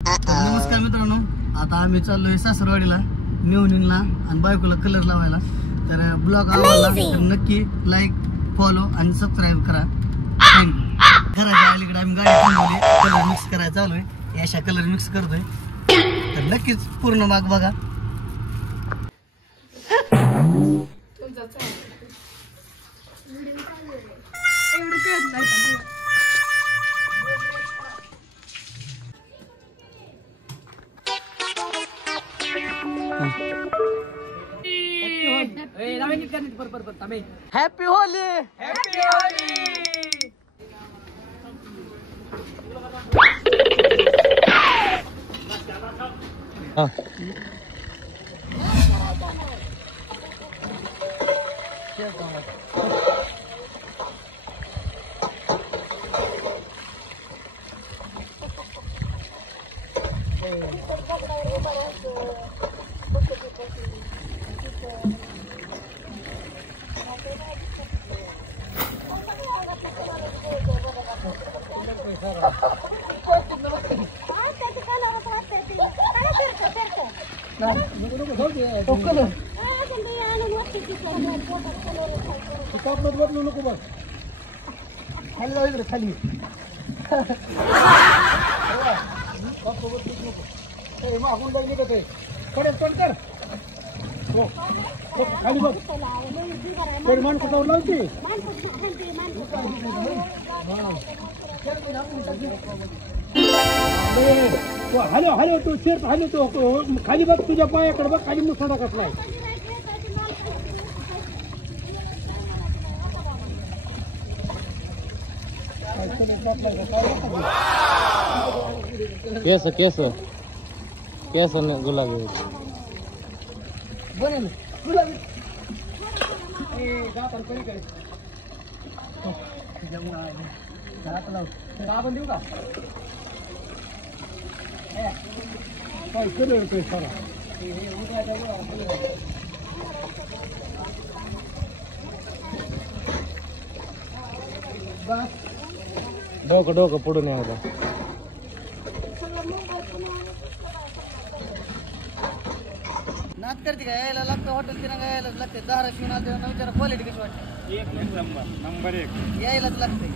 नमस्कार मित्रांनो, आता आम्ही चाललोय सासरवाडीला मेवणीला आणि बायकोला कलर लावायला. तर ब्लॉग आवडला तर नक्की लाईक, फॉलो आणि सबस्क्राईब करा. घराच्या अलीकडे आम्ही गाडी थांबवली, कलर मिक्स करायला चालू आहे. अशा कलर मिक्स करतोय, तर नक्कीच पूर्ण भाग बघा. Happy Holy. Happy Holy. खाली खाली मागून जाईल का ते कडे कर खाली बघ मान कुठं लावते. हॅलो हॅलो तू शेर हॅलो तो खाली बघ, तुझ्या पायाकडे बघ, खाली मुसडा कसलाय. केस केस केस गुलाबी बनेल गुलाबी आपण देऊ का काय कलर काय सारा डोकं डोकं पुढून यावं. नाच करते का? यायला लागतं हॉटेल तिला यायलाच लागते. धाराशिवून आले विचारा क्वालिटी कशी वाटते. एक नंबर 1 यायलाच लागते.